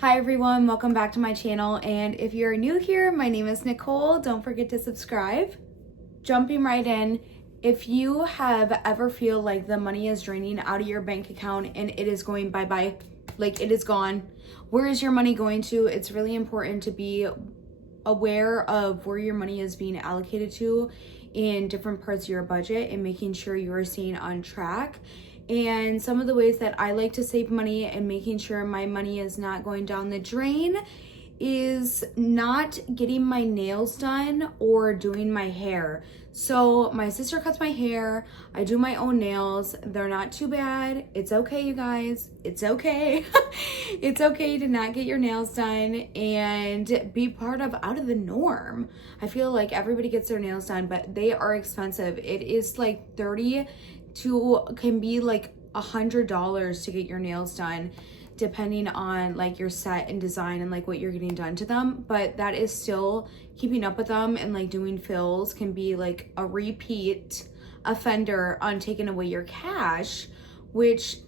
Hi everyone, welcome back to my channel, and if you're new here, my name is Nicole. Don't forget to subscribe. Jumping right in, if you have ever feel like the money is draining out of your bank account and it is going bye-bye, like it is gone, where is your money going to? It's really important to be aware of where your money is being allocated to in different parts of your budget and making sure you are staying on track. And some of the ways that I like to save money and making sure my money is not going down the drain is not getting my nails done or doing my hair. So my sister cuts my hair, I do my own nails. They're not too bad. It's okay, you guys. It's okay. It's okay to not get your nails done and be part of out of the norm. I feel like everybody gets their nails done, but they are expensive. It is like 30 to can be like $100 to get your nails done, depending on like your set and design and like what you're getting done to them. But that is still keeping up with them, and like doing fills can be like a repeat offender on taking away your cash, which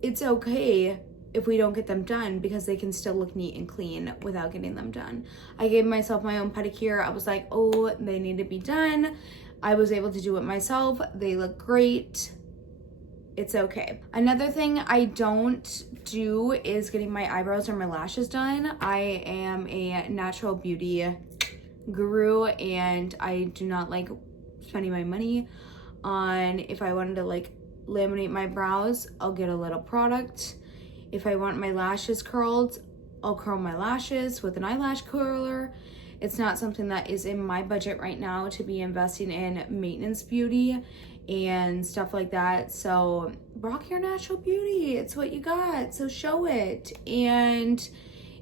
it's okay if we don't get them done because they can still look neat and clean without getting them done. I gave myself my own pedicure. I was like, oh, they need to be done. I was able to do it myself. They look great. It's okay. Another thing I don't do is getting my eyebrows or my lashes done. I am a natural beauty guru and I do not like spending my money on, if I wanted to like laminate my brows, I'll get a little product. If I want my lashes curled, I'll curl my lashes with an eyelash curler. It's not something that is in my budget right now to be investing in maintenance beauty and stuff like that. So rock your natural beauty. It's what you got, so show it. And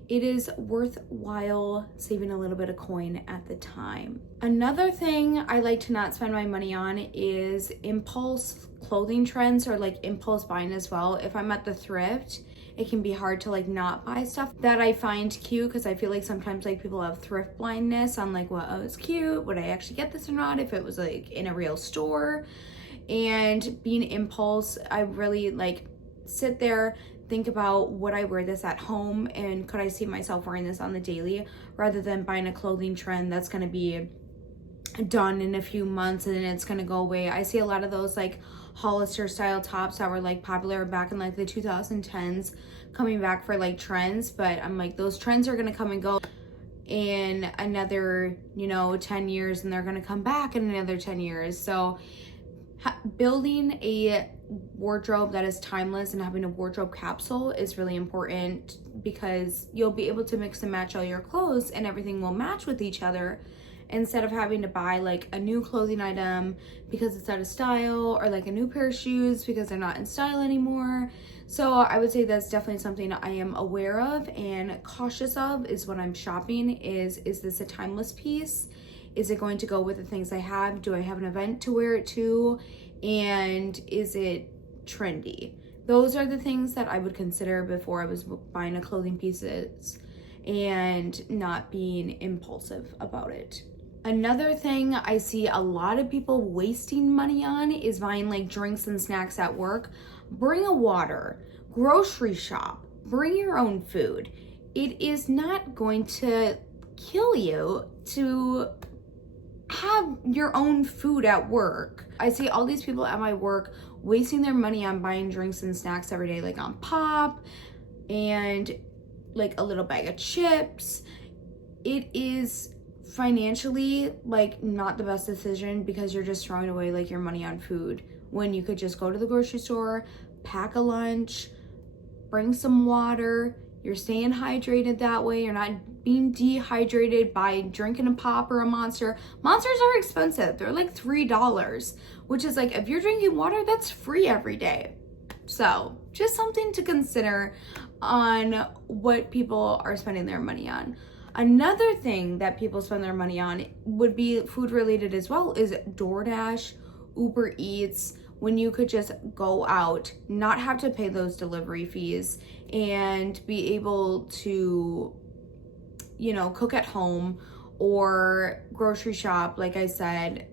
it is worthwhile saving a little bit of coin at the time. Another thing I like to not spend my money on is impulse clothing trends, or like impulse buying as well. If I'm at the thrift, it can be hard to like not buy stuff that I find cute, because I feel like sometimes like people have thrift blindness on like, well, oh, it's cute, would I actually get this or not if it was like in a real store. And being impulse, I really like sit there, think about, would I wear this at home and could I see myself wearing this on the daily, rather than buying a clothing trend that's going to be done in a few months and then it's going to go away. I see a lot of those like Hollister style tops that were like popular back in like the 2010s coming back for like trends, but I'm like, those trends are going to come and go in another 10 years, and they're going to come back in another 10 years. So building a wardrobe that is timeless and having a wardrobe capsule is really important, because you'll be able to mix and match all your clothes and everything will match with each other, instead of having to buy like a new clothing item because it's out of style, or like a new pair of shoes because they're not in style anymore. So I would say that's definitely something I am aware of and cautious of, is when I'm shopping, is this a timeless piece? Is it going to go with the things I have? Do I have an event to wear it to? And is it trendy? Those are the things that I would consider before I was buying a clothing pieces, and not being impulsive about it. Another thing I see a lot of people wasting money on is buying like drinks and snacks at work. Bring a water, grocery shop, bring your own food. It is not going to kill you to have your own food at work. I see all these people at my work wasting their money on buying drinks and snacks every day, like on pop and like a little bag of chips. It is financially like not the best decision, because you're just throwing away like your money on food when you could just go to the grocery store, pack a lunch, bring some water. You're staying hydrated that way. You're not being dehydrated by drinking a pop or a Monster. Monsters are expensive. They're like $3, which is like, if you're drinking water, that's free every day. So just something to consider on what people are spending their money on. Another thing that people spend their money on would be food related as well, is DoorDash, Uber Eats, when you could just go out, not have to pay those delivery fees, and be able to, cook at home or grocery shop, like I said.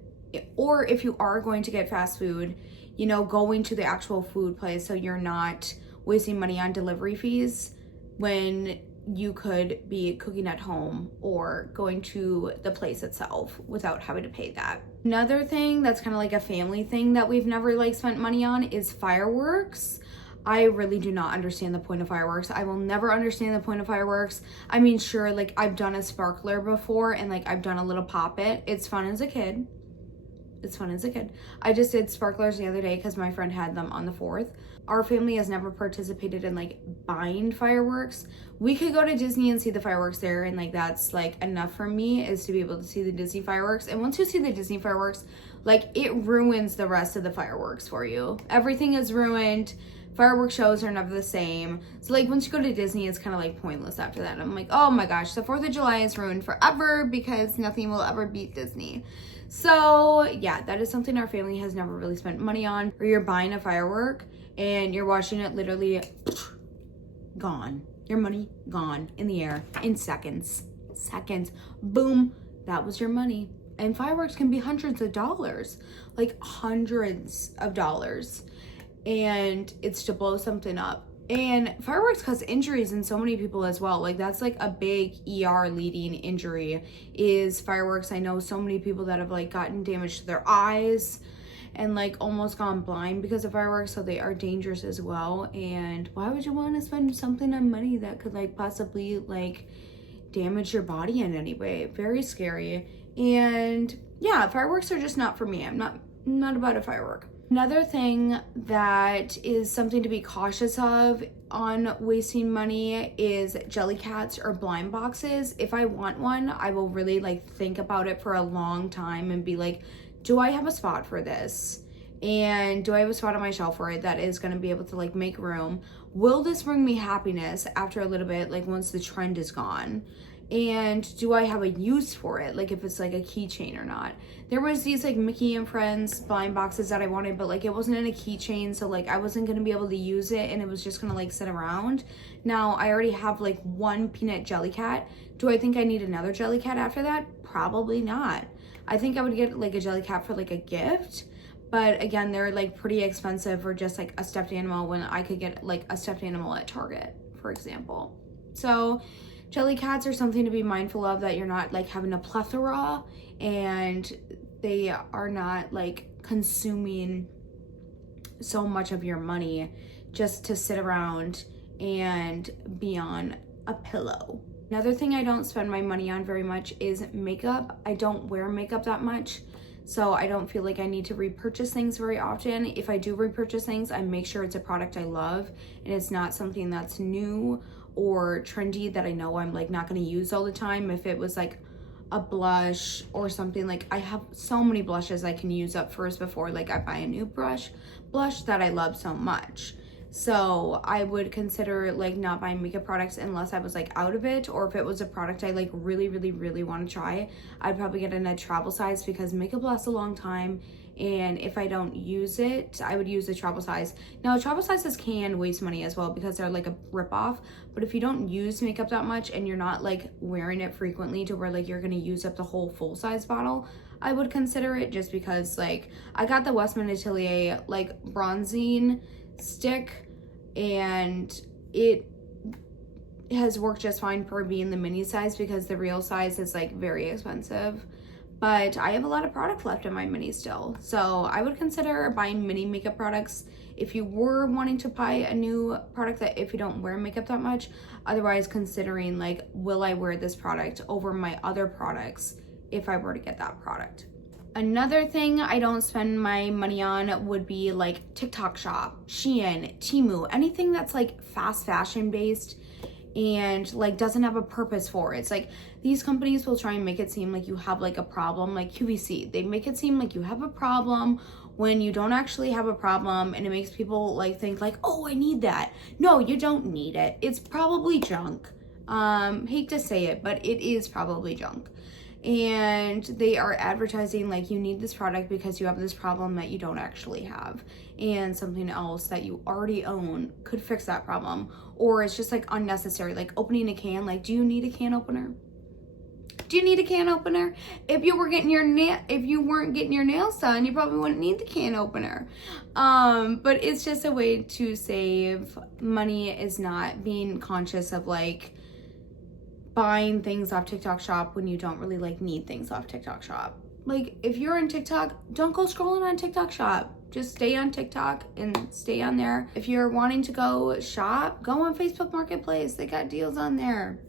Or if you are going to get fast food, going to the actual food place, so you're not wasting money on delivery fees when you could be cooking at home or going to the place itself without having to pay that. Another thing that's kind of like a family thing that we've never like spent money on is fireworks. I really do not understand the point of fireworks. I will never understand the point of fireworks. I mean, sure, like I've done a sparkler before and like I've done a little pop it. It's fun as a kid. It's fun as a kid. I just did sparklers the other day because my friend had them on the 4th. Our family has never participated in like buying fireworks. We could go to Disney and see the fireworks there, and like that's like enough for me, is to be able to see the Disney fireworks. And once you see the Disney fireworks, like it ruins the rest of the fireworks for you. Everything is ruined. Fireworks shows are never the same. So like once you go to Disney, it's kind of like pointless after that. I'm like, oh my gosh, the 4th of July is ruined forever because nothing will ever beat Disney. So yeah, that is something our family has never really spent money on. Or you're buying a firework and you're watching it literally gone. Your money gone in the air in seconds. Seconds. Boom. That was your money. And fireworks can be hundreds of dollars. Like hundreds of dollars. And it's to blow something up. And fireworks cause injuries in so many people as well. Like that's like a big ER leading injury is fireworks. I know so many people that have like gotten damage to their eyes and like almost gone blind because of fireworks. So they are dangerous as well. And why would you want to spend something on money that could like possibly like damage your body in any way? Very scary. And yeah, fireworks are just not for me. I'm not about a firework. Another thing that is something to be cautious of on wasting money is jelly cats or blind boxes. If I want one, I will really like think about it for a long time and be like, do I have a spot for this? And do I have a spot on my shelf for it that is going to be able to like make room? Will this bring me happiness after a little bit, like once the trend is gone? And do I have a use for it? Like if it's like a keychain or not. There was these like Mickey and Friends blind boxes that I wanted, but like it wasn't in a keychain. So like I wasn't going to be able to use it and it was just going to like sit around. Now I already have like one peanut jelly cat. Do I think I need another jelly cat after that? Probably not. I think I would get like a jelly cat for like a gift. But again, they're like pretty expensive for just like a stuffed animal when I could get like a stuffed animal at Target, for example. So jelly cats are something to be mindful of, that you're not like having a plethora and they are not like consuming so much of your money just to sit around and be on a pillow. Another thing I don't spend my money on very much is makeup. I don't wear makeup that much, so I don't feel like I need to repurchase things very often. If I do repurchase things, I make sure it's a product I love and it's not something that's new or trendy that I know I'm like not going to use all the time. If it was like a blush or something, like I have so many blushes I can use up first before like I buy a new blush that I love so much. So I would consider like not buying makeup products unless I was like out of it, or if it was a product I like really want to try, I'd probably get in a travel size because makeup lasts a long time. And if I don't use it, I would use the travel size. Now, travel sizes can waste money as well because they're like a ripoff. But if you don't use makeup that much and you're not like wearing it frequently to where like you're gonna use up the whole full size bottle, I would consider it, just because like I got the Westman Atelier like bronzing stick and it has worked just fine for being the mini size because the real size is like very expensive. But I have a lot of product left in my mini still. So I would consider buying mini makeup products if you were wanting to buy a new product that if you don't wear makeup that much. Otherwise, considering like, will I wear this product over my other products if I were to get that product? Another thing I don't spend my money on would be like TikTok Shop, Shein, Temu, anything that's like fast fashion based and like doesn't have a purpose for it. It's like these companies will try and make it seem like you have like a problem, like QVC. They make it seem like you have a problem when you don't actually have a problem, and it makes people like think like, oh, I need that. No, you don't need it. It's probably junk. Hate to say it, but it is probably junk. And they are advertising like you need this product because you have this problem that you don't actually have, and something else that you already own could fix that problem. Or it's just like unnecessary, like opening a can. Like, do you need a can opener? Do you need a can opener? If you weren't getting your nails done, you probably wouldn't need the can opener. But it's just a way to save money. Is not being conscious of like buying things off TikTok shop when you don't really like need things off TikTok shop. Like, if you're on TikTok, don't go scrolling on TikTok shop. Just stay on TikTok and stay on there. If you're wanting to go shop, go on Facebook Marketplace. They got deals on there.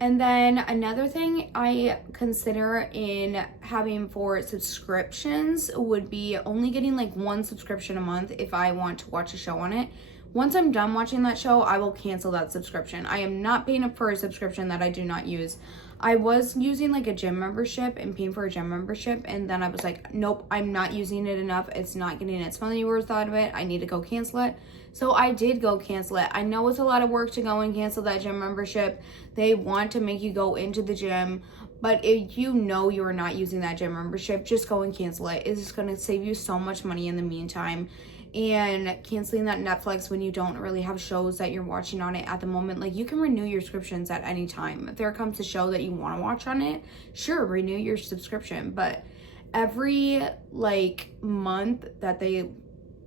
And then another thing I consider in having for subscriptions would be only getting like one subscription a month if I want to watch a show on it. Once I'm done watching that show, I will cancel that subscription. I am not paying up for a subscription that I do not use. I was using like a gym membership and paying for a gym membership, and then I was like, nope, I'm not using it enough. It's not getting its money worth out of it. I need to go cancel it. So I did go cancel it. I know it's a lot of work to go and cancel that gym membership. They want to make you go into the gym, but if you know you are not using that gym membership, just go and cancel it. It's just going to save you so much money in the meantime. And canceling that Netflix when you don't really have shows that you're watching on it at the moment, like, you can renew your subscriptions at any time. If there comes a show that you want to watch on it, sure, renew your subscription. But every like month that they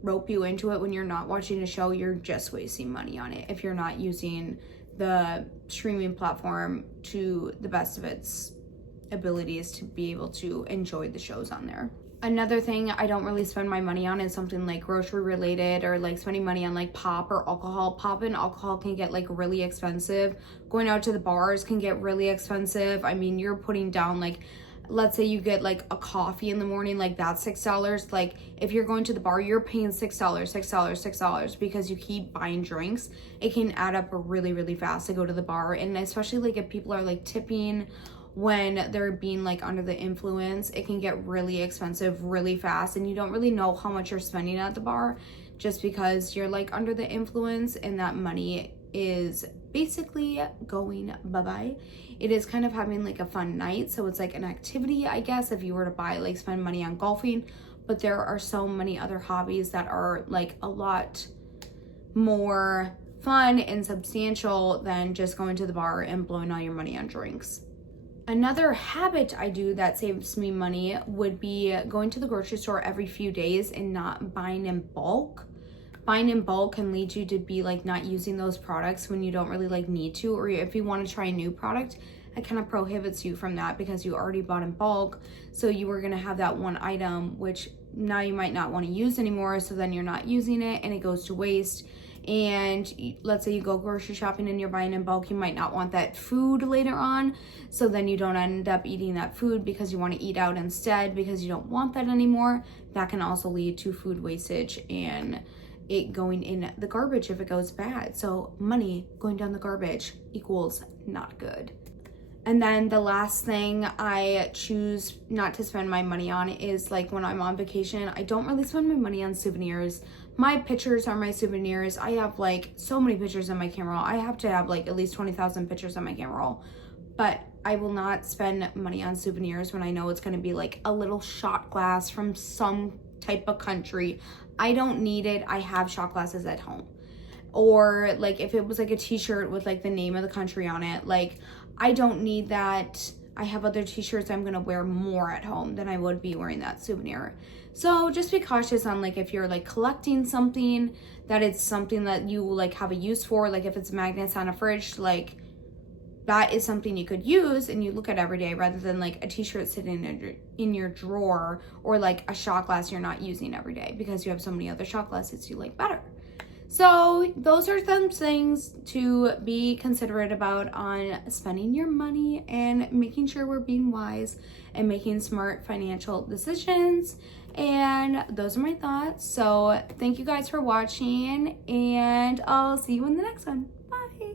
rope you into it when you're not watching a show, you're just wasting money on it if you're not using the streaming platform to the best of its abilities to be able to enjoy the shows on there. Another thing I don't really spend my money on is something like grocery related, or like spending money on like pop or alcohol. Pop and alcohol can get like really expensive. Going out to the bars can get really expensive. I mean, you're putting down like, let's say you get like a coffee in the morning, like that's $6. Like, if you're going to the bar, you're paying $6 because you keep buying drinks. It can add up really, really fast to go to the bar. And especially like if people are like tipping when they're being like under the influence, it can get really expensive really fast, and you don't really know how much you're spending at the bar just because you're like under the influence, and that money is basically going bye-bye. It is kind of having like a fun night, so it's like an activity, I guess, if you were to buy like spend money on golfing, but there are so many other hobbies that are like a lot more fun and substantial than just going to the bar and blowing all your money on drinks. Another habit I do that saves me money would be going to the grocery store every few days and not buying in bulk. Buying in bulk can lead you to be like not using those products when you don't really like need to, or if you want to try a new product, it kind of prohibits you from that because you already bought in bulk. So you were going to have that one item, which now you might not want to use anymore. So then you're not using it and it goes to waste. And let's say you go grocery shopping and you're buying in bulk, you might not want that food later on. So then you don't end up eating that food because you want to eat out instead because you don't want that anymore. That can also lead to food wastage and it going in the garbage if it goes bad. So money going down the garbage equals not good. And then the last thing I choose not to spend my money on is like when I'm on vacation, I don't really spend my money on souvenirs. My pictures are my souvenirs. I have like so many pictures on my camera roll. I have to have like at least 20,000 pictures on my camera roll. But I will not spend money on souvenirs when I know it's going to be like a little shot glass from some type of country. I don't need it. I have shot glasses at home. Or like if it was like a t-shirt with like the name of the country on it, like I don't need that. I have other t-shirts I'm gonna wear more at home than I would be wearing that souvenir. So just be cautious on like if you're like collecting something, that it's something that you like have a use for. Like if it's magnets on a fridge, like that is something you could use and you look at every day, rather than like a t-shirt sitting in your drawer, or like a shot glass you're not using every day because you have so many other shot glasses you like better. So those are some things to be considerate about on spending your money and making sure we're being wise and making smart financial decisions. And those are my thoughts. So thank you guys for watching, and I'll see you in the next one. Bye.